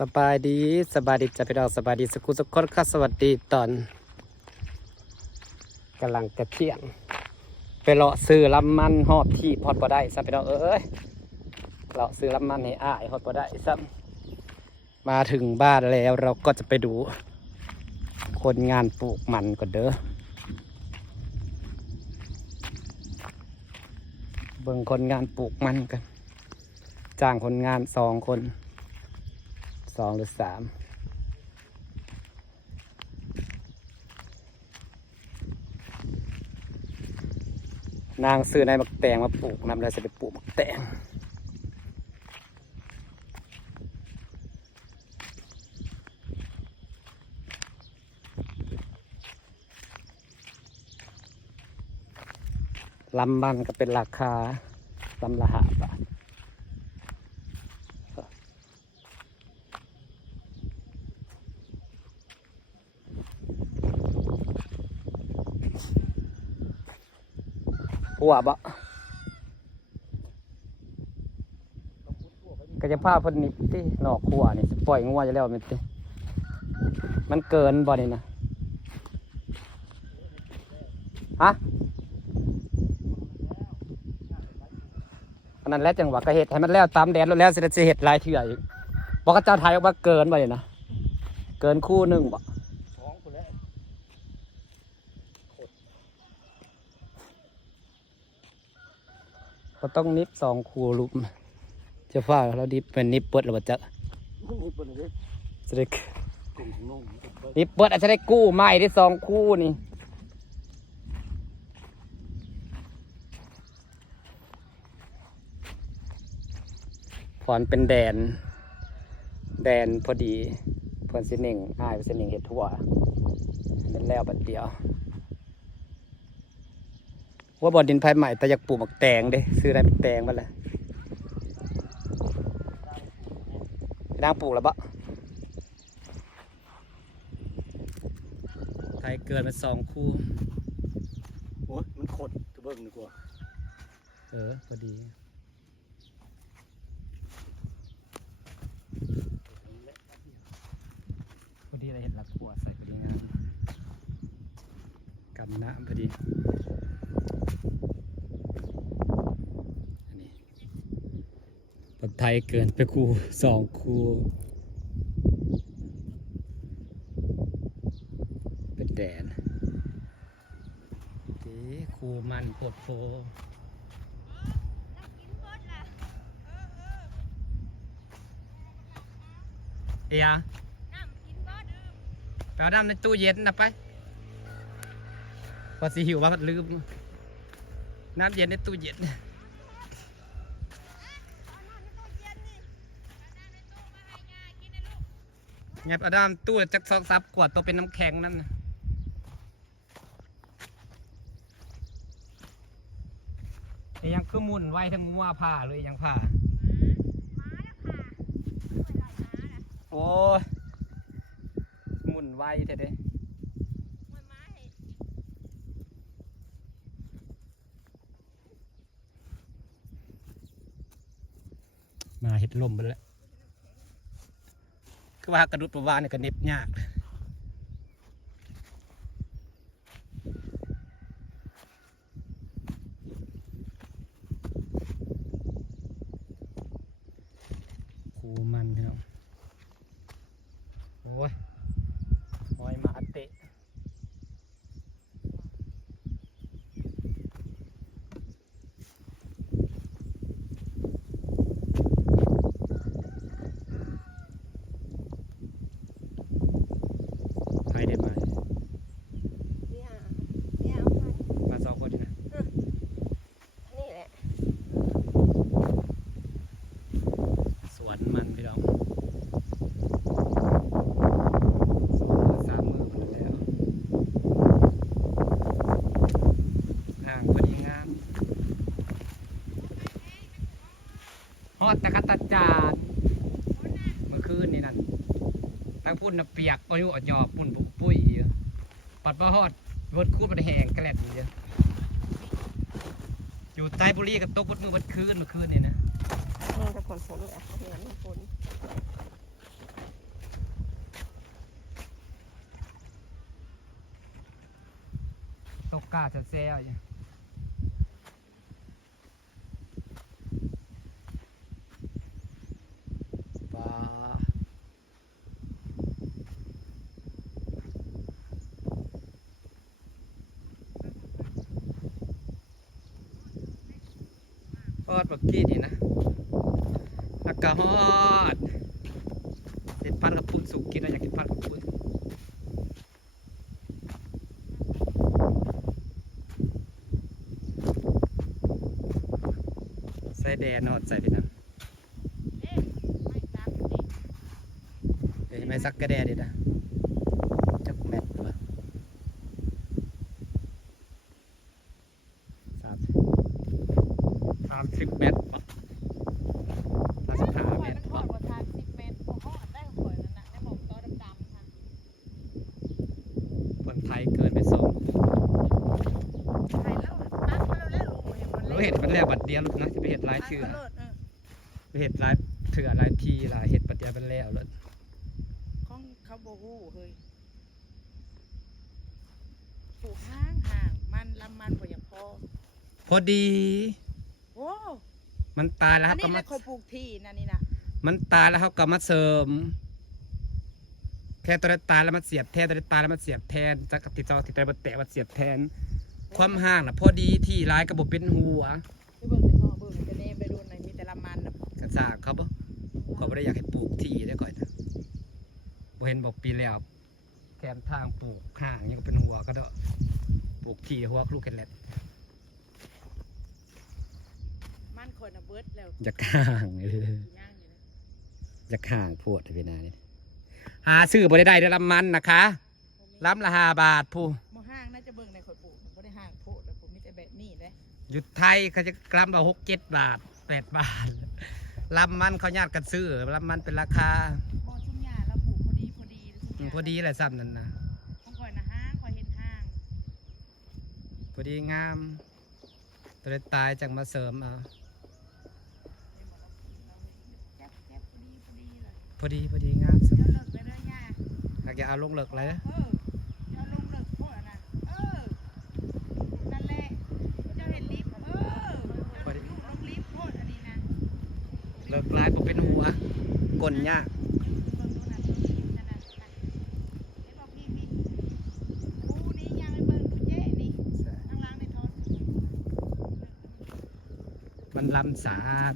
สบายดีสบายดีจะพี่น้องสบายดีสกุลสกุลค่ะสวัสดีตอนกำลังจะเที่ยง ไปเลาะซื้อลำมันหอบที่พอดบ่ได้ซะพี่น้องเอ้ยเลาะซื้อลำมันให้อ้ายฮอดบ่ได้ซะมาถึงบ้านแล้วเราก็จะไปดู คนงานปลูกมันก่อนเด้อเบิ่งคนงานปลูกมันกันจ้างคนงานสองคน สองหรือสามนางซื้อในมักแตงมาปลูกนำเลยจะไปปลูกมักแตงลำมันก็เป็นราคาลำละหาบาท หัวบะก็จะพาเพิ่นนิบที่นอกขัวนี่ปล่อยงัวจะแล้วมันติมันเกินบ่นี่นะฮะอันนั้นแล้วจังหวะก็เห็ดให้มันแล้วตามแดนแล้วแล้วสิได้สิเห็ดลายเถื่ออีกบอกกระเจ้าไทยออกมาเกินบ่นี่นะเกินคู่หนึ่งบ่ สองคนแล้ว ก็ต้องนิบสองคู่ลุมจะฟ้าแล้วดิบเป็นนิบเปิดหรือว่าจะนี่เป็นอะได้กลุ่มของน้องนิบเปิดอาจจะได้กู้ใหม่ได้สองคู่นี่พรเป็นแดน แดนพอดีเพิ่นสิหนึ่งอ้ายเพิ่นสิหนึ่งเห็ดทั่วเป็นแล้วบัดเดียว ว่าบ่อดินภายใหม่แต่อยากปลูกหมักแตงเด้ซื้อได้หมักแตงมาเลยไปนางปลูกแล้วบะไทยเกินมาสองคู่โอ้ยมันขดจะเบิ่งดีกว่าเออพอดีพอดีเราเห็นหลักขัวใส่พอดีงามกำน้ำพอดี อันนี้ปัก ไทยเกินไปครูสองครูเป็นแดนดีครูมันปวดโฟเอียไปเอาน้ำในตู้เย็นนะไป พอสิหิวว่าลืม น้ำเย็นในตู้เย็น เงียบเอาน้ำตู้จักซองซับกวดตัวเป็นน้ำแข็งนั่นน่ะไอ้ยังคือหมุนไว้ทั้งงัวผ้าเลยยังผ้าโอ้ยหมุนไวเท่เด้มาเห็ดลมไปแล้ว คือว่ากระดุดประวานี่ก็เน็บยากโคมัน นเปียกอายุอ่อนหยอปุ่นบุกปุ้ยเยอะปัดประฮอดวิดคูดปันแหงแกระดเยอะอยู่ใต้บุรีกับโต๊กบดมือวัดคืนเมื่คืนนี่นะนี่จะฝนฝนเลยอะเห็นฝนตกกาจะแซ่อยู่ อดบักกี้นี่นะอากาศฮอดเสร็จพันกับปุ่นสุกกินแล้วอยากกินพันกับปุ่นใส่แดนนอดใส่พี่น้ำเดี๋ยวไม่ซักกระแดดินะจักแมทวะสามสามสิบเมตรปะสามสิบห้าเมตรปะคนไทยเกินไปสองเราเห็ดมัน แล้วบัดเดียวลูกนะจะไปเห็ดหลายเถื่อไปเห็ดหลายเถื่อหลายทีหลายเห็ดบัดเดียวมันแล้วแล้วของเขาโบฮู้เฮ้ยปลูกห้างห่างมันลำมันบ่อย่างพอ พอดี โอ้มันตายแล้วคอัรันบก็นี้มา นะคอยปลูกที่นั่นนี่นะมันตายแล้วเขาก็มาเสริม แค่ตัวได้ตายแล้วมันเสียบแทนตัวได้ตายแล้วมันเสียบแทนจากติดจอติดใจมันแตะมันเสียบแทน ความห่างน่ะพอดีที่ร้ายกระบอกเป็นหัว น่ะกระซากเขาปะเขาไม่ได้อยากให้ปลูกที่ได้ก่อนนะบ่เห็นบอกปีแล้วแทนทางปลูกห่างนี่ก็เป็นหัวก็เด้อปลูกที่หัวลูกกันแหละมันคอยน่ะเบิดแล้วอยากห่างเลย ย่างอยู่นะอยากห่างโพดเวลานี่หาซื้อบ่ได้ได้เด้อลำมันนะคะลำละห้าบาทผู้หมห้างน่าจะเบิ่งในคอยปลูกบ่ได้ห่างโพดแล้วผมมีแต่แบบนี้เลยอยู่ไทยเขาจะกรัมละหกเจ็ดบาทแปดบาท ลำมันเขาญาติกันซื้อลำมันเป็นราคาบ่ชุ่มหญ้าแล้วปลูกพอดีพอดีอืมพอดีแหละซ้ำนั่นนะของคอยน่ะห้างคอยเห็นห้างพอดีงามตัวได้ตายจังมาเสริมเอาแจ๊บแจ๊บพอดีพอดีเลยพอดีพอดีงามสุดเจ้าเลิกไปเด้อย่าหากอย่าเอาลงเลิกเลยนะ เออเจ้าลงเลิกโพดอะนะเออนั่นแหละเจ้าเห็นลิฟต์เออเจ้าอยู่ลงลิฟต์โพดอันนี้นะ หลายมาเป็นหัวก้นยากมันลำสาร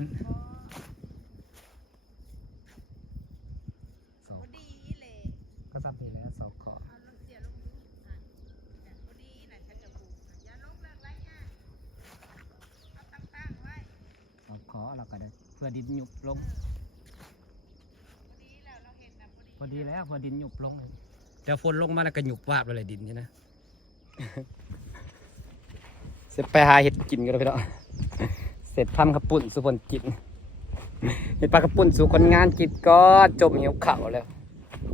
ลงพอดีแล้วเราเห็นนะพอดีพอดีแล้วพอดินหยุบลงเดี๋ยวฝนลงมาแล้วก็หยุบวาบเลยดินใช่นะเสร็จไปหาเห็ดกินกันเลยพี่น้องเสร็จทำข้าวปุ้นสุพรรณกินเห็ดปลากระปุ้นสู่คนงานกินก็จมหิวข่าวแล้ว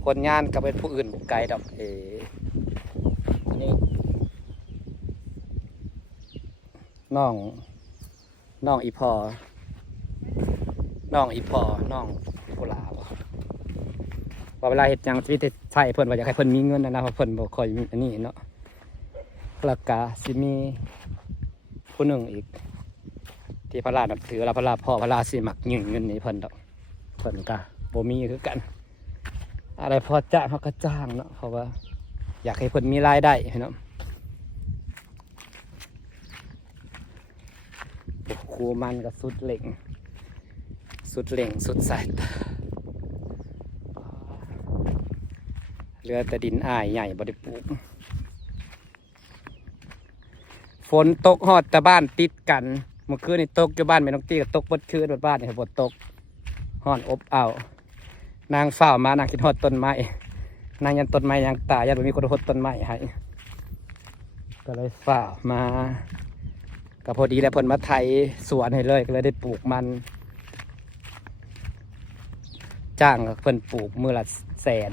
คนงานก็เป็นผู้อื่นไกลดอกเอนี่น้องน้องอีพอ น้องอีพอน้องโคลาบว่าเวลาเห็ดยังชีวิตใช่เพิ่นว่าอยากให้เพิ่นมีเงินนะนะเพราะเพิ่นบ่ค่อยมีอันนี้เนาะแล้วก็สิมีผู้หนึ่งอีก ที่พระราชนับถือแล้วพระราชพ่อพระราชสิมักยืมเงินนี้เพิ่นดอกเพิ่นก็บ่มีคือกัน อะไรพอจ้างเขาก็จ้างเนาะเพราะว่า อยากให้เพิ่นมีรายได้เนาะโอ้โหครูมันก็สุดเหล่ง สุดเหล่งสุดสายตาเหลือแต่ดินอ้ายใหญ่บริปลูกฝนตกฮอดแต่บ้านติดกันเมื่อคืนนี่ตกอยู่บ้านแม่น้องตีก็ตกบดคืนบดบ้านนี่ฝนตกฮ้อนอบอ้าวนางเฝ้ามานางคิดฮอดต้นไม้นางยันต้นไม้ยังตายยันมีคนหดต้นไม้ให้ก็เลยเฝ้าวมาก็พอดีแล้วเพิ่นมาไถสวนให้เลยก็เลยได้ปลูกมัน จ้างเพิ่นปลูกมือละแสน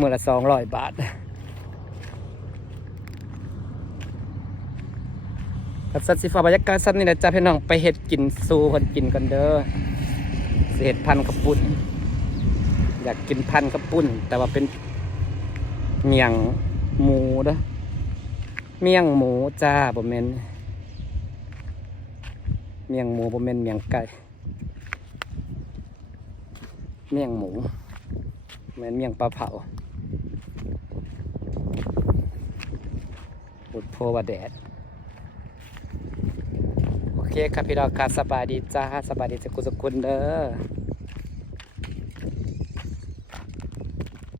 มือละสองร้อยบาทกับสัตว์สีฟ้าบรรยากาศสัตว์นี่นะจ๊ะพี่น้องไปเห็ดกินซูคนกินกันเด้อสิเห็ดพันกระปุ่นอยากกินพันกระปุ่นแต่ว่าเป็นเมียงหมูเด้อเมียงหมูจ้าบ่แมนเมียงหมูบ่แมนเมียงไก่ เมี่ยงหมูแมนเมี่ยงปลาเผาบุดโพวาแดด โอเคครับพี่น้องครับสบายดีจ้าสบายดีสกุลสกุลเด้อ